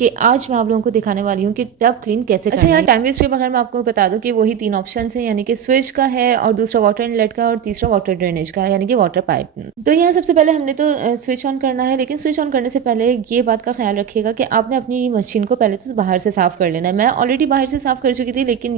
कि आज मैं आप लोगों को दिखाने वाली हूँ कि टब क्लीन कैसे करना है। यहाँ टाइम वेस्ट के बगैर मैं आपको बता दूं कि वही 3 ऑप्शन है, यानी कि स्विच का है और दूसरा वाटर इनलेट का और तीसरा वाटर ड्रेनेज का है, यानी कि वाटर पाइप। तो यहाँ सबसे पहले हमने तो स्विच ऑन करना है, लेकिन स्विच ऑन करने से पहले ये बात का ख्याल रखिएगा कि आपने अपनी मशीन को पहले तो बाहर से साफ कर लेना है। मैं ऑलरेडी बाहर से साफ कर चुकी थी, लेकिन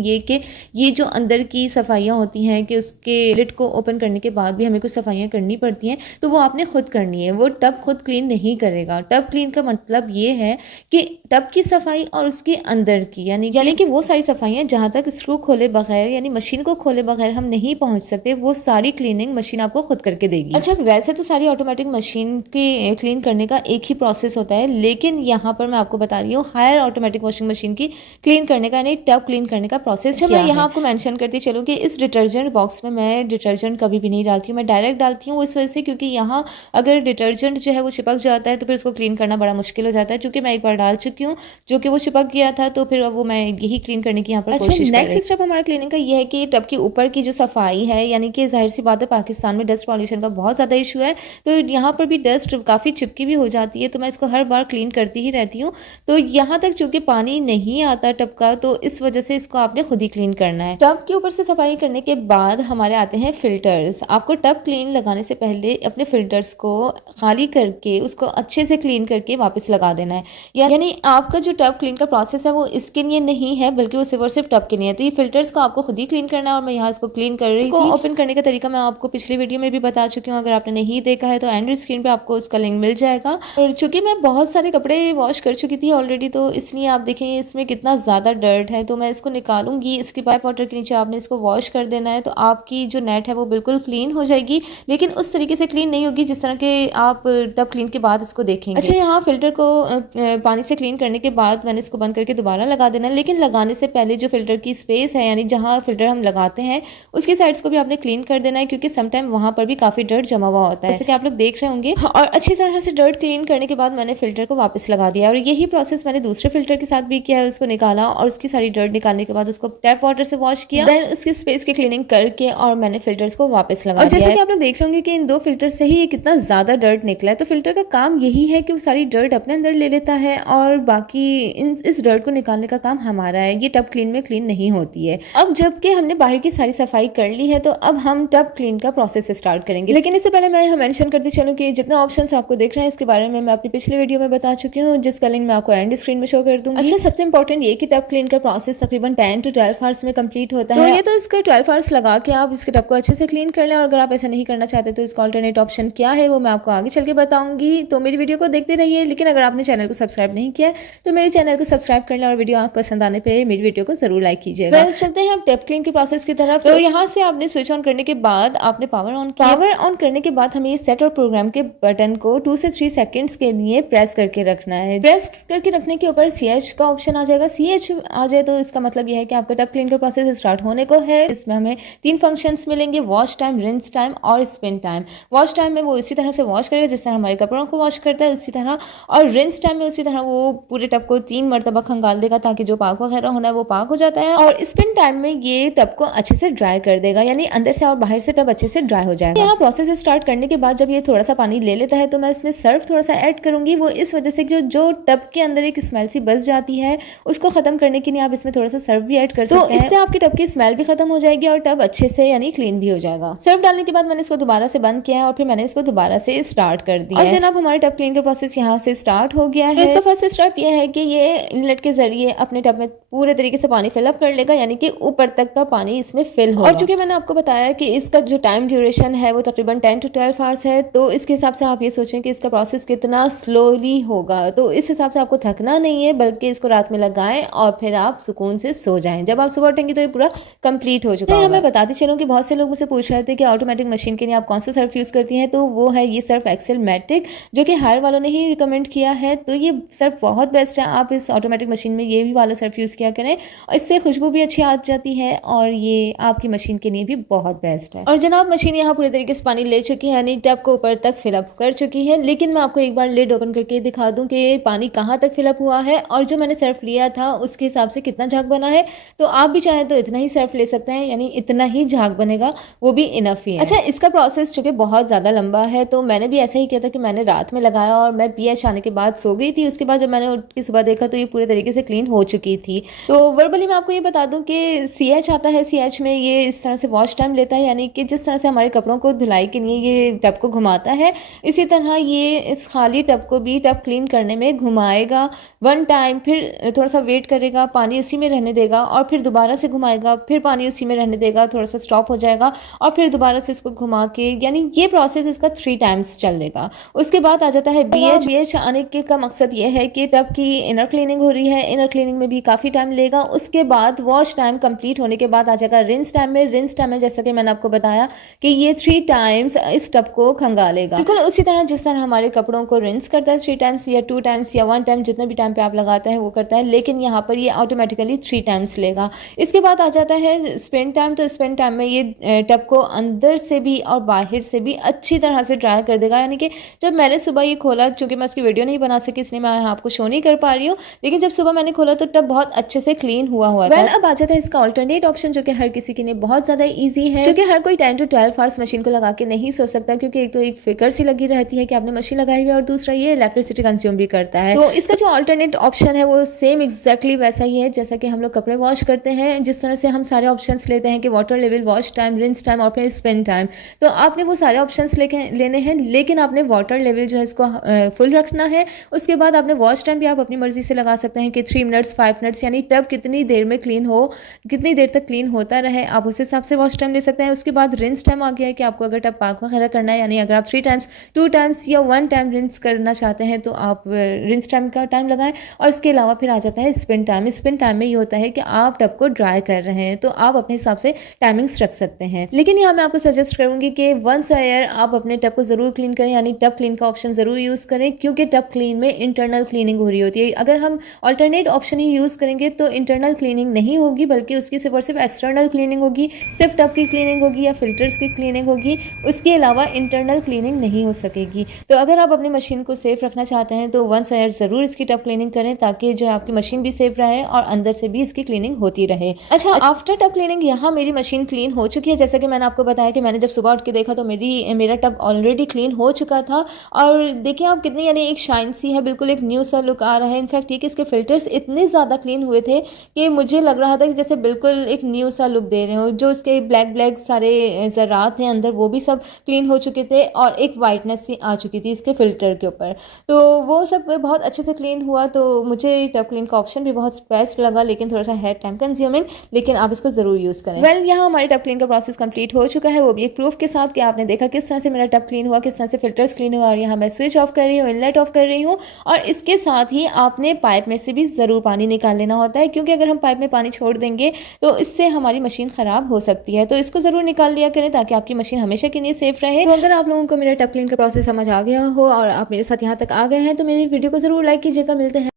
ये जो अंदर की सफाइयाँ होती हैं कि उसके लिड को ओपन करने के बाद भी हमें कुछ सफाइयाँ करनी पड़ती हैं, तो वो आपने खुद करनी है। वो टब खुद क्लीन नहीं करेगा। टब क्लीन का मतलब ये है कि टब की सफाई और उसके अंदर की, यानी कि वो सारी सफाइयाँ जहाँ तक स्क्रू खोले बगैर, यानी मशीन को खोले बगैर हम नहीं पहुँच सकते, वो सारी क्लीनिंग मशीन आपको खुद करके देगी। अच्छा, वैसे तो सारी ऑटोमेटिक मशीन की क्लीन करने का एक ही प्रोसेस होता है, लेकिन यहाँ पर मैं आपको बता रही हूँ हायर ऑटोमेटिक वॉशिंग मशीन की क्लीन करने का, यानी टब क्लीन करने का प्रोसेस। मैं यहाँ आपको मेंशन करती चलूँ कि इस डिटर्जेंट बॉक्स में मैं डिटर्जेंट कभी भी नहीं डालती हूँ, मैं डायरेक्ट डालती हूँ इस वजह से क्योंकि यहाँ अगर डिटर्जेंट जो है वो चिपक जाता है तो फिर उसको क्लीन करना बड़ा मुश्किल हो जाता है। क्योंकि मैं एक बार डाल चुकी हूँ जो कि वो चिपक गया था, तो फिर वो मैं यही क्लीन करने की यहाँ पर कोशिश कर रही हूं। नेक्स्ट स्टेप हमारा क्लीनिंग का ये है कि टब के ऊपर की जो सफाई है, यानी कि जाहिर सी बात है पाकिस्तान में डस्ट पॉल्यूशन का बहुत ज़्यादा इशू है, तो यहाँ पर भी डस्ट काफ़ी चिपकी भी हो जाती है, तो मैं इसको हर बार क्लीन करती ही रहती हूँ। तो यहाँ तक चूँकि पानी नहीं आता टब का, तो इस वजह से इसको आपने खुद ही क्लीन करना है। टब के ऊपर से सफाई करने के बाद हमारे आते हैं फिल्टर्स। आपको टब क्लीन लगाने से पहले अपने फिल्टर्स को खाली करके उसको अच्छे से क्लीन करके वापस लगा देना है। यानी आपका जो टब क्लीन का प्रोसेस है वो इसके लिए नहीं है, बल्कि वो सिर्फ टब के लिए है। तो ये फिल्टर्स को आपको खुद ही क्लीन करना है और मैं यहाँ इसको क्लीन कर रही थी। ओपन करने का तरीका मैं आपको पिछली वीडियो में भी बता चुकी हूँ, अगर आपने नहीं देखा है तो एंड स्क्रीन पे आपको उसका लिंक मिल जाएगा। और चूंकि मैं बहुत सारे कपड़े वॉश कर चुकी थी ऑलरेडी, तो इसलिए आप देखेंगे इसमें कितना ज़्यादा डर्ट है, तो मैं इसको निकालूंगी। इसके पाइप वाटर के नीचे आपने इसको वॉश कर देना है, तो आपकी जो नेट है वो बिल्कुल क्लीन हो जाएगी, लेकिन उस तरीके से क्लीन नहीं होगी जिस तरह के आप टब क्लीन के बाद इसको देखेंगे। अच्छा, यहाँ फिल्टर को पानी से क्लीन करने के बाद मैंने इसको बंद करके दोबारा लगा देना है, लेकिन लगाने से पहले जो फिल्टर की स्पेस है, यानी जहाँ फिल्टर हम लगाते हैं उसकी साइड्स को भी आपने क्लीन कर देना है, क्योंकि समटाइम वहाँ पर भी काफ़ी डर्ट जमा हुआ होता है, जैसे कि आप लोग देख रहे होंगे। और अच्छी तरह से डर्ट क्लीन करने के बाद मैंने फिल्टर को वापस लगा दिया, और यही प्रोसेस मैंने दूसरे फिल्टर के साथ भी किया है। उसको निकाला और उसकी सारी डर्ट निकालने के बाद उसको टैप वाटर से वॉश किया, देन उसकी स्पेस की क्लीनिंग करके और मैंने फिल्टर्स को वापस लगा दिया। जैसे कि आप लोग देख रहे होंगे कि इन 2 फिल्टर से ही कितना ज़्यादा डर्ट निकला है। तो फिल्टर का काम यही है कि वो सारी डर्ट अपने अंदर ले लेता है और बाकी इस डर्ट को निकालने का काम हमारा है। ये टब क्लीन में क्लीन नहीं होती है। अब जबकि हमने बाहर की सारी सफाई कर ली है, तो अब हम टब क्लीन का प्रोसेस स्टार्ट करेंगे। लेकिन इससे पहले मैं मेंशन करती चलूँ कि जितने ऑप्शंस आपको देख रहे हैं इसके बारे में मैं अपनी पिछली वीडियो में बता चुकी हूँ, जिसका लिंक मैं आपको एंड स्क्रीन में शो कर दूंगी। अच्छा, सबसे इंपॉर्टेंट ये कि टब क्लीन का प्रोसेस तकरीबन 10 to 12 आवर्स में कंप्लीट होता है। ये तो इसका 12 आवर्स लगा के आप इसके टब को अच्छे से क्लीन कर लें, और अगर आप ऐसा नहीं करना चाहते तो इसका ऑल्टरनेट ऑप्शन क्या है वो मैं आपको आगे चल के बताऊंगी। तो मेरी वीडियो को देखते रहिए, लेकिन अगर आपने चैनल को सब्सक्राइब नहीं किया तो मेरे चैनल को सब्सक्राइब कर लें और वीडियो आप पसंद आने पे मेरी वीडियो को जरूर लाइक कीजिएगा। चलते हैं अब टब क्लीन के प्रोसेस की तरफ। तो यहाँ से आपने स्विच ऑन करने के बाद आपने पावर ऑन किया। पावर ऑन करने के बाद हमें सेट और प्रोग्राम के बटन को 2 से 3 सेकंड्स के लिए प्रेस करके रखना है। प्रेस करके रखने के ऊपर CH का ऑप्शन आ जाएगा। CH आ जाए तो इसका मतलब यह है कि आपका टब क्लीन का प्रोसेस स्टार्ट होने को है। इसमें हमें 3 फंक्शंस मिलेंगे, वॉश टाइम, रिंस टाइम और स्पिन टाइम। वॉश टाइम में वो इसी तरह से वॉश करेगा जिस तरह हमारे कपड़ों को वॉश करता है उसी तरह, और रिंस टाइम में उसी तरह वो पूरे टब को 3 मरतबा खंगाल देगा ताकि जो पाक वगैरह होना है वो पाक हो जाता है। और स्पिन टाइम में ये टब को अच्छे से ड्राई कर देगा, यानी अंदर से और बाहर से टब अच्छे से ड्राई हो जाएगा। यहाँ प्रोसेस स्टार्ट करने के बाद जब ये थोड़ा सा पानी ले लेता है तो मैं इसमें सर्फ थोड़ा सा ऐड करूंगी। वो इस वजह से जो टब के अंदर एक स्मेल सी बस जाती है उसको खत्म करने के लिए आप इसमें थोड़ा सा सर्फ भी ऐड कर सकते हैं। तो इससे आपके टब की स्मेल भी खत्म हो जाएगी और टब अच्छे से यानी क्लीन भी हो जाएगा। सर्फ डालने के बाद मैंने इसको दोबारा से बंद किया है और फिर मैंने इसको दोबारा से स्टार्ट कर दिया। और जनाब हमारे टब क्लीन का प्रोसेस यहाँ से स्टार्ट हो गया है। तो इसका फर्स्ट स्टेप यह है कि ये इनलेट के जरिए अपने टब में पूरे तरीके से पानी फिलअप कर लेगा, यानी कि ऊपर तक का पानी इसमें फिल होगा। और चूंकि मैंने आपको बताया कि इसका जो टाइम ड्यूरेशन है वो तकरीबन 10 to 12 आवर्स है, तो इसके हिसाब से आप ये सोचें कि इसका प्रोसेस कितना स्लोली होगा। तो इस हिसाब से आपको थकना नहीं है, बल्कि इसको रात में लगाएं और फिर आप सुकून से सो जाएं। जब आप सुबह उठेंगे तो ये पूरा कंप्लीट हो चुका है। मैं बताती चलूँ कि बहुत से लोग मुझसे पूछ रहे थे कि ऑटोमेटिक मशीन के लिए आप कौन सा सर्फ यूज़ करती हैं, तो वो है ये सर्फ एक्सेल मैटिक, जो कि हायर वालों ने ही रिकमेंड किया है। तो ये सर्फ बहुत बेस्ट है, आप इस ऑटोमेटिक मशीन में ये भी वाला सर्फ यूज़ किया करें, इससे खुशबू भी अच्छी आ जाती है और ये आपकी मशीन के लिए भी बहुत बेस्ट है। और जनाब मशीन यहाँ पूरे तरीके से पानी ले चुकी है, यानी टब को ऊपर तक फिलअप कर चुकी है। लेकिन मैं आपको एक बार लिड ओपन करके दिखा दूं कि पानी कहाँ तक फिलअप हुआ है और जो मैंने सर्फ लिया था उसके हिसाब से कितना झाग बना है। तो आप भी चाहें तो इतना ही सर्फ ले सकते हैं, यानी इतना ही झाग बनेगा, वो भी इनफ ही है। अच्छा, इसका प्रोसेस चूंकि बहुत ज़्यादा लंबा है तो मैंने भी ऐसा ही किया था कि मैंने रात में लगाया और मैं पीएच आने के बाद सो गई थी। उसके बाद जब मैंने उठ के सुबह देखा तो ये पूरे तरीके से क्लीन हो चुकी थी। तो वर्बली मैं आपको ये बता दूं कि CH आता है, CH में ये इस तरह से वॉश टाइम लेता है, यानी कि जिस तरह से हमारे कपड़ों को धुलाई के लिए ये टब को घुमाता है, इसी तरह ये इस खाली टब को भी टब क्लीन करने में घुमाएगा 1 टाइम, फिर थोड़ा सा वेट करेगा, पानी उसी में रहने देगा और फिर दोबारा से घुमाएगा, फिर पानी उसी में रहने देगा, थोड़ा सा स्टॉप हो जाएगा और फिर दोबारा से इसको घुमा के, यानी ये प्रोसेस इसका 3 टाइम्स चलेगा। उसके बाद आ जाता है BH आने के का मकसद ये है कि टब की इनर क्लीनिंग हो रही है, इनर क्लीनिंग में भी काफ़ी टाइम लेगा। उसके बाद वॉश टाइम कंप्लीट होने के बाद आ जाएगा रिंस टाइम में। रिंस टाइम में जैसा कि मैंने आपको बताया कि ये 3 टाइम्स इस टब को खंगालेगा, बिल्कुल उसी तरह जिस तरह हमारे कपड़ों को रिंस करता है 3 टाइम्स या 2 टाइम्स या 1 टाइम, जितने भी टाइम पे आप लगाते हैं वो करता है, लेकिन यहाँ पर ये ऑटोमेटिकली 3 टाइम्स लेगा। इसके बाद आ जाता है स्पिन टाइम। तो स्पिन टाइम में ये टब को अंदर से भी और बाहर से भी अच्छी तरह से ड्राई कर देगा, यानी कि जब मैंने सुबह ये खोला, चूंकि मैं उसकी वीडियो नहीं बना सकी इसलिए मैं आपको शो नहीं कर पा रही हूँ, लेकिन जब सुबह मैंने खोला तो टब बहुत अच्छे से क्लीन हुआ था। अब आ जाता है इसका अल्टरनेट ऑप्शन, जो कि हर किसी के लिए बहुत ज्यादा ईजी है, क्योंकि हर कोई 10 to 12 आवर्स मशीन को लगा के नहीं सो सकता, क्योंकि एक तो एक फिक्र सी लगी रहती है कि आपने मशीन लगाई हुई है और दूसरा ये इलेक्ट्रिसिटी कंज्यूम भी करता है। तो इसका जो अल्टरनेट ऑप्शन है वो सेम एग्जैक्टली वैसा ही है जैसा कि हम लोग कपड़े वॉश करते हैं, जिस तरह से हम सारे ऑप्शंस लेते हैं कि water level, wash time, rinse time और फिर स्पिन टाइम। तो आपने वो सारे ऑप्शंस लेने हैं, लेकिन आपने वाटर लेवल जो है इसको फुल रखना है। उसके बाद आपने वॉश टाइम भी आप अपनी मर्जी से लगा सकते हैं कि 3 मिनट्स 5 मिनट्स, यानी टब कितनी देर में क्लीन हो, कितनी देर तक क्लीन होता रहे, आप उस हिसाब से वॉश टाइम ले सकते हैं। उसके बाद रिंस टाइम आ गया है कि आपको अगर टब पाक वगैरह करना है, यानी अगर आप 3 टाइम्स 2 टाइम्स या 1 टाइम रिंस करना चाहते हैं तो आप रिंस टाइम का टाइम लगाएं। और इसके अलावा फिर आ जाता है स्पिन टाइम। स्पिन टाइम में ये होता है कि आप टब को ड्राई कर रहे हैं, तो आप अपने हिसाब से टाइमिंग्स रख सकते हैं। लेकिन यहाँ मैं आपको सजेस्ट करूंगी कि वंस अ ईयर आप अपने टब को जरूर क्लीन करें, यानी टब क्लीन का ऑप्शन जरूर यूज करें, क्योंकि टब क्लीन में इंटरनल क्लीनिंग हो रही होती है। अगर हम अल्टरनेट ऑप्शन ही यूज करेंगे तो इंटरनल क्लीनिंग नहीं होगी, बल्कि उसकी सिर्फ और सिर्फ एक्सटर्नल क्लीनिंग होगी, सिर्फ टब की क्लीनिंग होगी या फिल्टर्स की क्लीनिंग होगी, उसके अलावा इंटरनल क्लीनिंग नहीं हो सकेगी। तो अगर आप अपनी मशीन को सेफ रखना चाहते हैं तो वंस अ ईयर जरूर इसकी टब क्लीनिंग करें, ताकि जो आपकी मशीन भी सेफ रहे और अंदर से भी इसकी क्लीनिंग होती रहे। अच्छा, आफ्टर टब क्लीनिंग यहाँ मेरी मशीन क्लीन हो चुकी है। जैसा कि मैंने आपको बताया कि मैंने जब सुबह उठ के देखा तो मेरा टब ऑलरेडी क्लीन हो चुका था। और देखिए आप कितनी, यानी एक शाइन सी है, बिल्कुल एक न्यू सा लुक आ रहा है। इनफैक्ट ठीक, इसके फिल्टर्स इतने ज़्यादा क्लीन हुए थे कि मुझे लग रहा था कि जैसे बिल्कुल एक न्यू सा लुक दे रहे हो। जो इसके ब्लैक सारे ज़रात हैं अंदर वो भी सब क्लीन हो चुके थे और एक वाइटनेस सी आ चुकी थी इसके फिल्टर के ऊपर, तो वो सब बहुत अच्छे से क्लीन हुआ। तो मुझे टब क्लीन का ऑप्शन भी बहुत बेस्ट लगा, लेकिन थोड़ा सा है टाइम कंज्यूमिंग, लेकिन आप इसको ज़रूर यूज़ करें। वेल, यहाँ हमारे टब क्लीन का प्रोसेस कंप्लीट हो चुका है, वो भी एक प्रूफ के साथ कि आपने देखा किस तरह से मेरा टब क्लीन हुआ, किस तरह से फिल्टर्स क्लीन हुआ। और यहाँ मैं स्विच ऑफ कर रही हूँ, इनलेट ऑफ कर रही हूँ, और इसके साथ ही आपने पाइप में से भी ज़रूर पानी निकाल लेना होता है, क्योंकि अगर हम पाइप में पानी छोड़ देंगे तो इससे हमारी मशीन ख़राब हो सकती है। तो इसको ज़रूर निकाल लिया करें ताकि आपकी मशीन हमेशा के लिए सेफ रहे। तो अगर आप लोगों को मेरा टब क्लीन का प्रोसेस समझ आ गया हो और आप मेरे साथ यहाँ तक आ गए हैं तो मेरी वीडियो को ज़रूर लाइक कीजिएगा। मिलते हैं